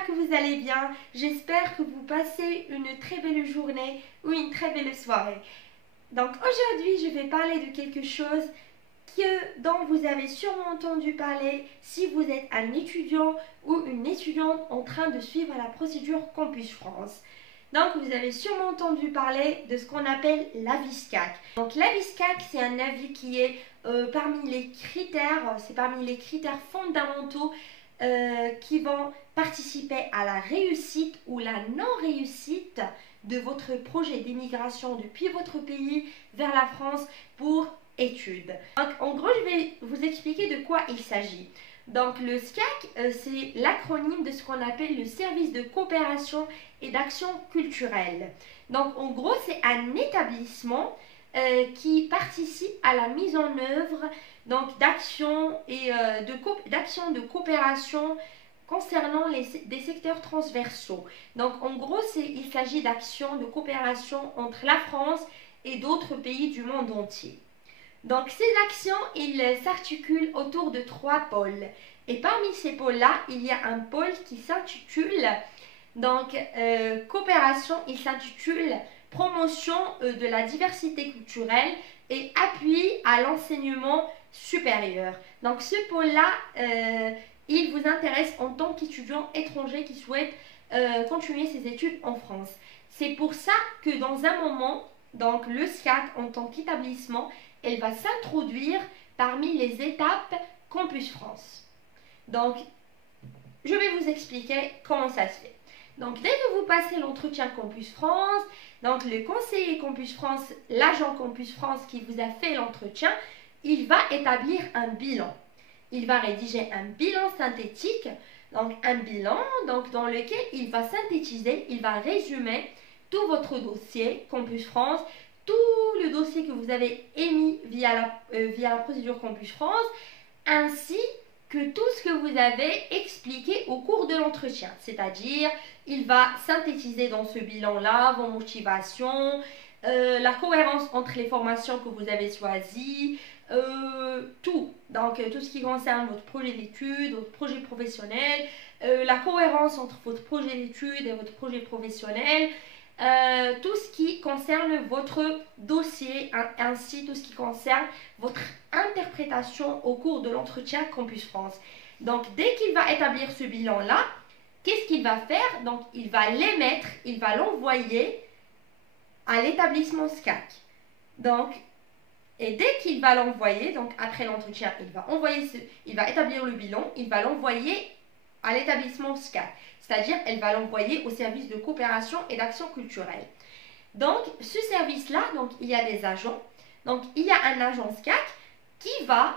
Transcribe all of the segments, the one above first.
j'espère que vous allez bien, j'espère que vous passez une très belle journée ou une très belle soirée. Donc aujourd'hui, je vais parler de quelque chose dont vous avez sûrement entendu parler si vous êtes un étudiant ou une étudiante en train de suivre la procédure Campus France. Donc vous avez sûrement entendu parler de ce qu'on appelle l'AVISCAC. Donc l'AVISCAC, c'est un avis qui est parmi les critères fondamentaux qui vont participer à la réussite ou la non-réussite de votre projet d'immigration depuis votre pays vers la France pour études. Donc, en gros, je vais vous expliquer de quoi il s'agit. Donc, le SCAC, c'est l'acronyme de ce qu'on appelle le service de coopération et d'action culturelle. Donc, en gros, c'est un établissement qui participe à la mise en œuvre d'actions de coopération concernant des secteurs transversaux. Donc, en gros, il s'agit d'actions de coopération entre la France et d'autres pays du monde entier. Donc, ces actions, ils s'articulent autour de 3 pôles. Et parmi ces pôles-là, il y a un pôle qui s'intitule, coopération, il s'intitule promotion de la diversité culturelle et appui à l'enseignement supérieur. Donc, ce pôle-là, il vous intéresse en tant qu'étudiant étranger qui souhaite continuer ses études en France. C'est pour ça que dans un moment, donc le SCAC en tant qu'établissement, elle va s'introduire parmi les étapes Campus France. Donc, je vais vous expliquer comment ça se fait. Donc, dès que vous passez l'entretien Campus France, donc le conseiller Campus France, l'agent Campus France qui vous a fait l'entretien, il va établir un bilan. Il va rédiger un bilan synthétique, donc un bilan dans lequel il va synthétiser, il va résumer tout votre dossier Campus France, tout le dossier que vous avez émis via la procédure Campus France, ainsi que tout ce que vous avez expliqué au cours de l'entretien. C'est-à-dire, il va synthétiser dans ce bilan-là vos motivations, la cohérence entre les formations que vous avez choisies, tout. Donc, tout ce qui concerne votre projet d'études, votre projet professionnel, la cohérence entre votre projet d'études et votre projet professionnel, tout ce qui concerne votre dossier, ainsi tout ce qui concerne votre interprétation au cours de l'entretien Campus France. Donc, dès qu'il va établir ce bilan-là, qu'est-ce qu'il va faire? Donc, il va l'émettre, il va l'envoyer à l'établissement SCAC. Donc, et dès qu'il va l'envoyer, donc après l'entretien, il va établir le bilan, il va l'envoyer à l'établissement SCAC. C'est-à-dire, elle va l'envoyer au service de coopération et d'action culturelle. Donc, ce service-là, il y a des agents. Donc, il y a un agent SCAC qui va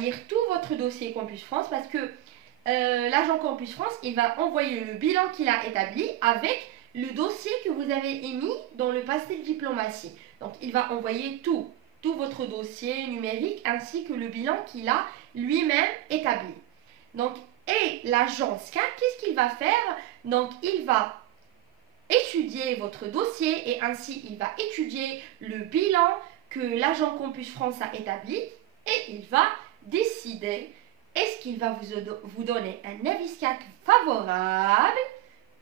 lire tout votre dossier Campus France parce que l'agent Campus France, il va envoyer le bilan qu'il a établi avec le dossier que vous avez émis dans le passé de diplomatie. Donc, il va envoyer tout votre dossier numérique ainsi que le bilan qu'il a lui-même établi. Donc, et l'agent SCAC, qu'est-ce qu'il va faire? Donc, il va étudier votre dossier et ainsi, il va étudier le bilan que l'agent Campus France a établi et il va décider est-ce qu'il va vous donner un avis SCAC favorable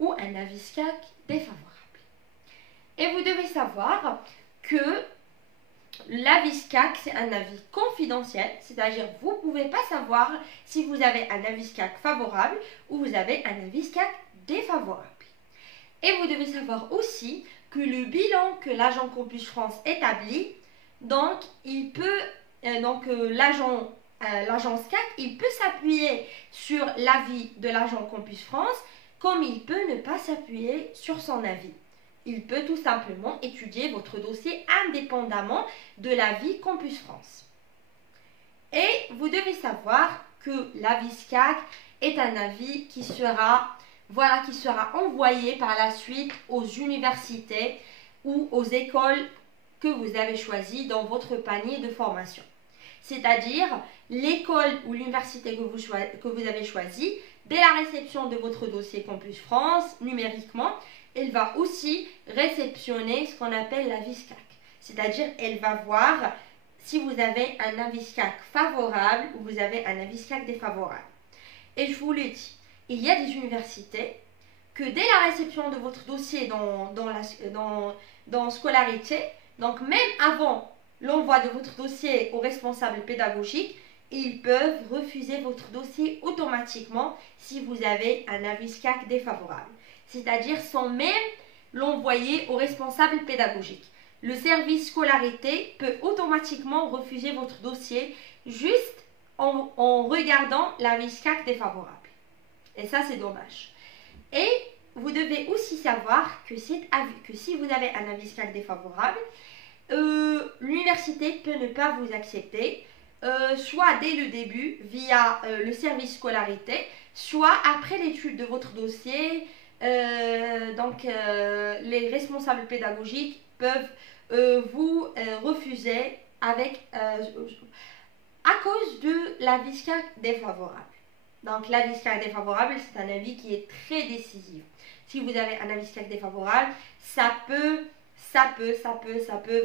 ou un avis SCAC défavorable. Et vous devez savoir que l'avis SCAC, c'est un avis confidentiel, c'est-à-dire vous ne pouvez pas savoir si vous avez un avis SCAC favorable ou vous avez un avis SCAC défavorable. Et vous devez savoir aussi que le bilan que l'agent Campus France établit, donc l'agent SCAC, il peut s'appuyer sur l'avis de l'agent Campus France comme il peut ne pas s'appuyer sur son avis. Il peut tout simplement étudier votre dossier indépendamment de l'avis Campus France. Et vous devez savoir que l'avis SCAC est un avis qui sera envoyé par la suite aux universités ou aux écoles que vous avez choisies dans votre panier de formation. C'est-à-dire l'école ou l'université que vous avez choisie, dès la réception de votre dossier Campus France, numériquement, elle va aussi réceptionner ce qu'on appelle l'avis SCAC. C'est-à-dire, elle va voir si vous avez un avis CAC favorable ou vous avez un avis CAC défavorable. Et je vous le dis, il y a des universités que dès la réception de votre dossier dans scolarité, donc même avant l'envoi de votre dossier au responsable pédagogique, ils peuvent refuser votre dossier automatiquement si vous avez un avis CAC défavorable. C'est-à-dire sans même l'envoyer au responsable pédagogique. Le service scolarité peut automatiquement refuser votre dossier juste en regardant l'avis CAC défavorable. Et ça, c'est dommage. Et vous devez aussi savoir que si vous avez un avis CAC défavorable, l'université peut ne pas vous accepter, soit dès le début via le service scolarité, soit après l'étude de votre dossier. Les responsables pédagogiques peuvent vous refuser à cause de l'avis CAC défavorable. Donc l'avis CAC défavorable, c'est un avis qui est très décisif. Si vous avez un avis CAC défavorable, ça peut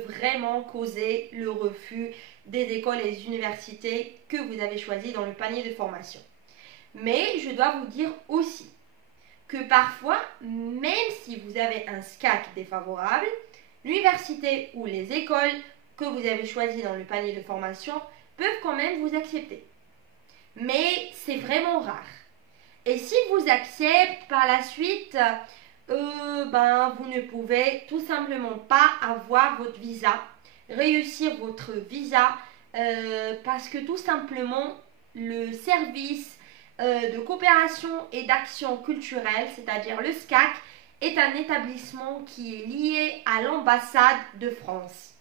vraiment causer le refus des écoles et des universités que vous avez choisies dans le panier de formation. Mais je dois vous dire aussi que parfois, même si vous avez un SCAC défavorable, l'université ou les écoles que vous avez choisies dans le panier de formation peuvent quand même vous accepter. Mais c'est vraiment rare. Et s'ils vous acceptent par la suite, vous ne pouvez tout simplement pas avoir votre visa, réussir votre visa, parce que tout simplement, le service de coopération et d'action culturelle, c'est-à-dire le SCAC, est un établissement qui est lié à l'ambassade de France.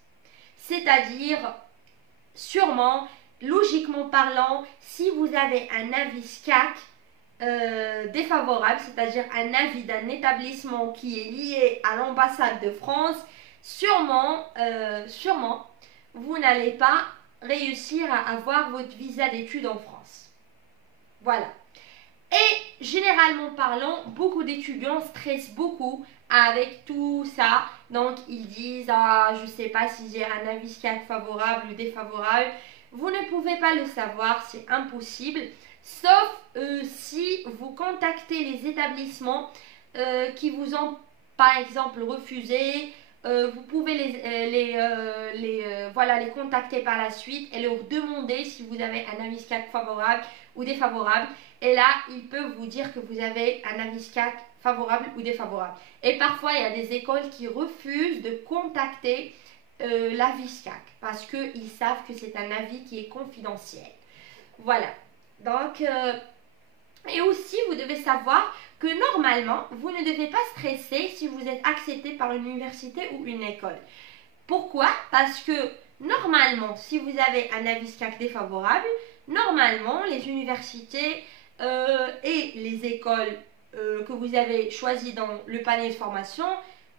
C'est-à-dire, sûrement, logiquement parlant, si vous avez un avis SCAC défavorable, c'est-à-dire un avis d'un établissement qui est lié à l'ambassade de France, sûrement, vous n'allez pas réussir à avoir votre visa d'études en France. Voilà. Et généralement parlant, beaucoup d'étudiants stressent beaucoup avec tout ça. Donc ils disent, je ne sais pas si j'ai un avis SCAC favorable ou défavorable. Vous ne pouvez pas le savoir, c'est impossible. Sauf si vous contactez les établissements qui vous ont par exemple refusé. Vous pouvez les contacter par la suite et leur demander si vous avez un avis SCAC favorable ou défavorable. Et là, ils peuvent vous dire que vous avez un avis SCAC favorable ou défavorable. Et parfois, il y a des écoles qui refusent de contacter l'avis SCAC parce qu'ils savent que c'est un avis qui est confidentiel. Voilà. Donc, et aussi, vous devez savoir que normalement, vous ne devez pas stresser si vous êtes accepté par une université ou une école. Pourquoi? Parce que normalement, si vous avez un avis SCAC défavorable, normalement, les universités et les écoles que vous avez choisies dans le panier de formation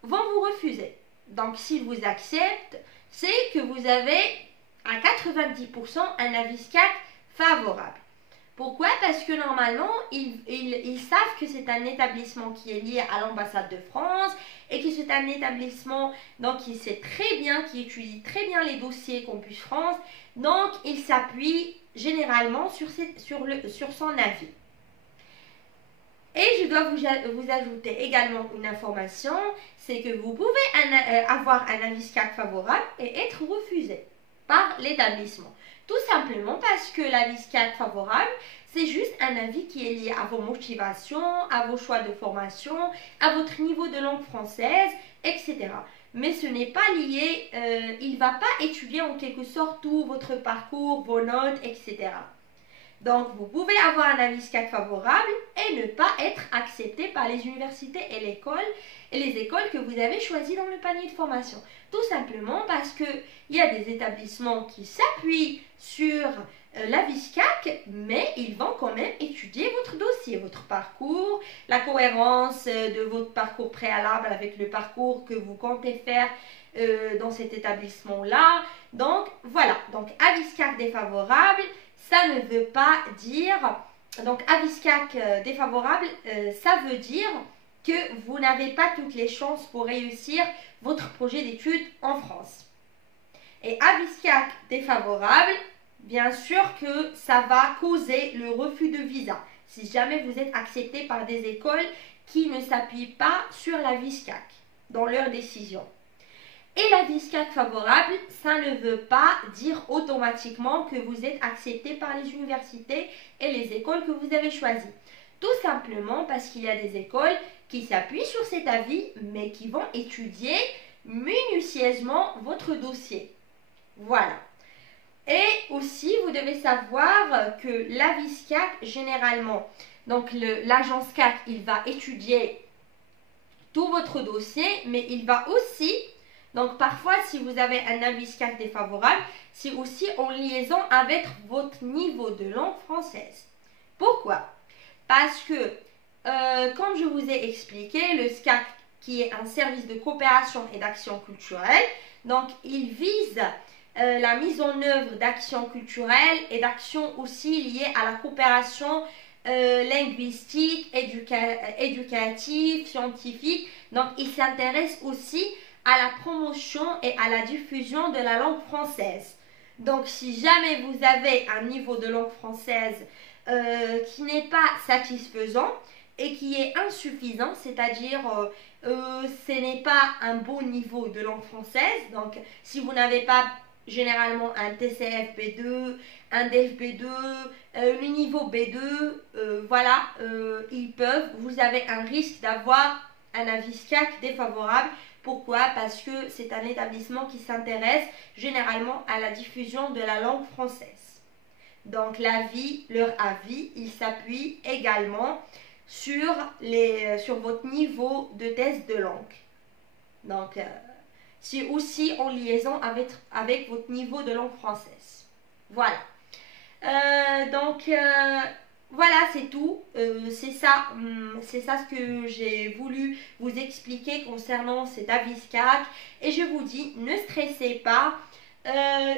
vont vous refuser. Donc, s'ils vous acceptent, c'est que vous avez à 90% un avis SCAC favorable. Pourquoi? Parce que normalement, ils savent que c'est un établissement qui est lié à l'ambassade de France et que c'est un établissement donc, qui sait très bien, qui étudie très bien les dossiers Campus France. Donc, ils s'appuient généralement sur son avis. Et je dois vous ajouter également une information, c'est que vous pouvez avoir un avis SCAC favorable et être refusé par l'établissement. Tout simplement parce que l'avis SCAC favorable, c'est juste un avis qui est lié à vos motivations, à vos choix de formation, à votre niveau de langue française, etc. Mais ce n'est pas lié, il ne va pas étudier en quelque sorte tout votre parcours, vos notes, etc. Donc, vous pouvez avoir un avis SCAC favorable et ne pas être accepté par les universités et les écoles que vous avez choisies dans le panier de formation. Tout simplement parce qu'il y a des établissements qui s'appuient sur l'avis SCAC, mais ils vont quand même étudier votre dossier, votre parcours, la cohérence de votre parcours préalable avec le parcours que vous comptez faire dans cet établissement-là. Donc, voilà. Donc, avis SCAC défavorable. Ça ne veut pas dire, donc avis SCAC défavorable, ça veut dire que vous n'avez pas toutes les chances pour réussir votre projet d'études en France. Et avis CAC défavorable, bien sûr que ça va causer le refus de visa si jamais vous êtes accepté par des écoles qui ne s'appuient pas sur l'avis CAC dans leur décision. Et l'avis CAC favorable, ça ne veut pas dire automatiquement que vous êtes accepté par les universités et les écoles que vous avez choisies. Tout simplement parce qu'il y a des écoles qui s'appuient sur cet avis, mais qui vont étudier minutieusement votre dossier. Voilà. Et aussi, vous devez savoir que l'avis CAC, généralement, donc l'agence CAC, il va étudier tout votre dossier, mais il va aussi, donc parfois, si vous avez un avis CAC défavorable, c'est aussi en liaison avec votre niveau de langue française. Pourquoi? Parce que, comme je vous ai expliqué, le SCAC, qui est un service de coopération et d'action culturelle, donc il vise la mise en œuvre d'actions culturelles et d'actions aussi liées à la coopération linguistique, éducative, scientifique. Donc, il s'intéresse aussi à la promotion et à la diffusion de la langue française. Donc, si jamais vous avez un niveau de langue française qui n'est pas satisfaisant et qui est insuffisant, c'est-à-dire ce n'est pas un bon niveau de langue française, donc si vous n'avez pas généralement un TCF B2, un DEF B2, le niveau B2, voilà, vous avez un risque d'avoir un avis CAC défavorable. Pourquoi? Parce que c'est un établissement qui s'intéresse généralement à la diffusion de la langue française. Donc leur avis, il s'appuie également sur votre niveau de test de langue. Donc, c'est aussi en liaison avec votre niveau de langue française. Voilà. Voilà, c'est tout. C'est ça ce que j'ai voulu vous expliquer concernant cet avis CAC. Et je vous dis, ne stressez pas.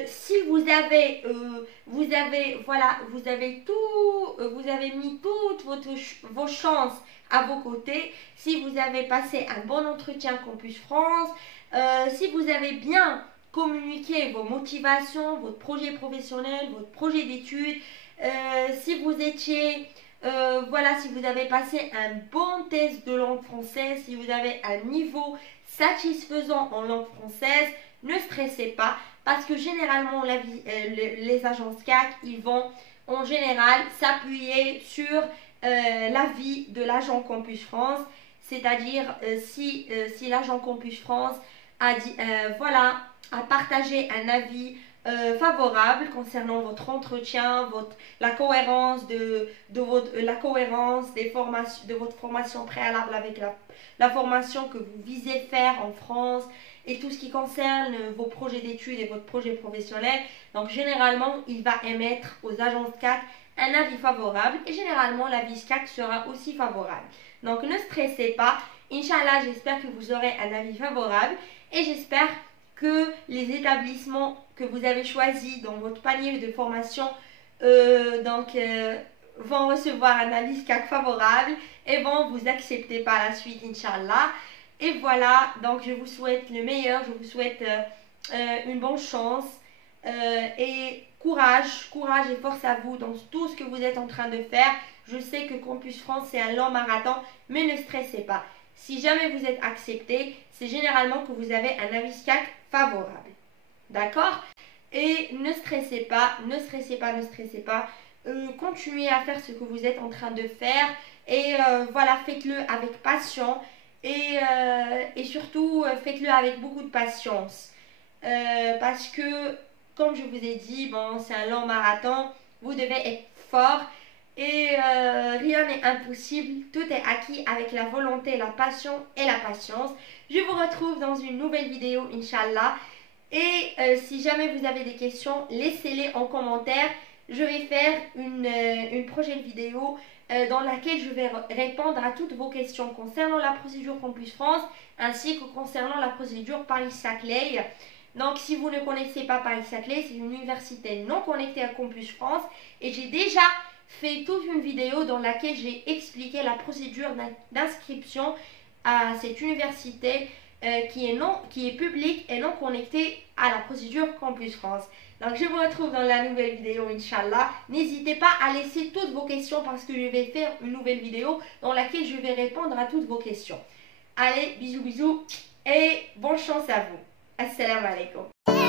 Si vous avez mis toutes vos chances à vos côtés, si vous avez passé un bon entretien Campus France, si vous avez bien communiqué vos motivations, votre projet professionnel, votre projet d'études, si vous avez passé un bon test de langue française, si vous avez un niveau satisfaisant en langue française, ne stressez pas parce que généralement les agences CAC, ils vont en général s'appuyer sur l'avis de l'agent Campus France, c'est-à-dire si l'agent Campus France a partagé un avis favorable concernant votre entretien, la cohérence de votre formation préalable avec la formation que vous visez faire en France et tout ce qui concerne vos projets d'études et votre projet professionnel. Donc généralement, il va émettre aux agences CAC un avis favorable et généralement l'avis CAC sera aussi favorable. Donc ne stressez pas. Inch'Allah, j'espère que vous aurez un avis favorable et j'espère que les établissements que vous avez choisis dans votre panier de formation vont recevoir un avis CAC favorable et vont vous accepter par la suite, Inch'Allah. Et voilà, donc je vous souhaite le meilleur, je vous souhaite une bonne chance et courage et force à vous dans tout ce que vous êtes en train de faire. Je sais que Campus France, c'est un long marathon, mais ne stressez pas. Si jamais vous êtes accepté, c'est généralement que vous avez un avis CAC favorable. D'accord? Et ne stressez pas. Continuez à faire ce que vous êtes en train de faire. Et faites-le avec passion. Et surtout, faites-le avec beaucoup de patience. Parce que, comme je vous ai dit, c'est un long marathon. Vous devez être fort. Et rien n'est impossible, tout est acquis avec la volonté, la passion et la patience. Je vous retrouve dans une nouvelle vidéo, Inch'Allah. Et si jamais vous avez des questions, laissez-les en commentaire. Je vais faire une prochaine vidéo dans laquelle je vais répondre à toutes vos questions concernant la procédure Campus France ainsi que concernant la procédure Paris-Saclay. Donc, si vous ne connaissez pas Paris-Saclay, c'est une université non connectée à Campus France et j'ai déjà fait toute une vidéo dans laquelle j'ai expliqué la procédure d'inscription à cette université qui est public et non connecté à la procédure Campus France. Donc je vous retrouve dans la nouvelle vidéo, Inch'Allah. N'hésitez pas à laisser toutes vos questions parce que je vais faire une nouvelle vidéo dans laquelle je vais répondre à toutes vos questions. Allez, bisous bisous et bonne chance à vous. Assalamu alaikum.